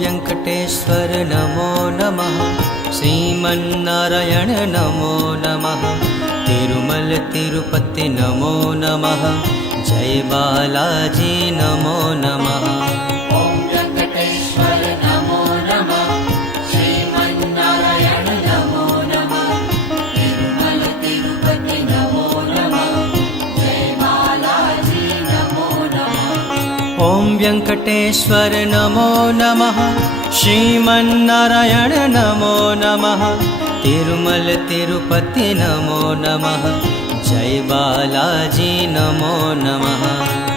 वेङ्कटेश्वर नमो नमः। श्रीमन्नारायण नमो नमः। तिरुमल तिरुपति नमो नमः। जय बालाजी नमो नमः। ओम वेंकटेश्वर नमो नमः। श्रीमन्नारायण नमो नमः। तिरुमल तिरुपति नमो नमः। जय बालाजी नमो नमः। ओम वेङ्कटेश्वर नमो नमः। श्रीमन्नारायण नमो नमः। तिरुमल तिरुपति नमो नमः। जय बालाजी नमो नमः।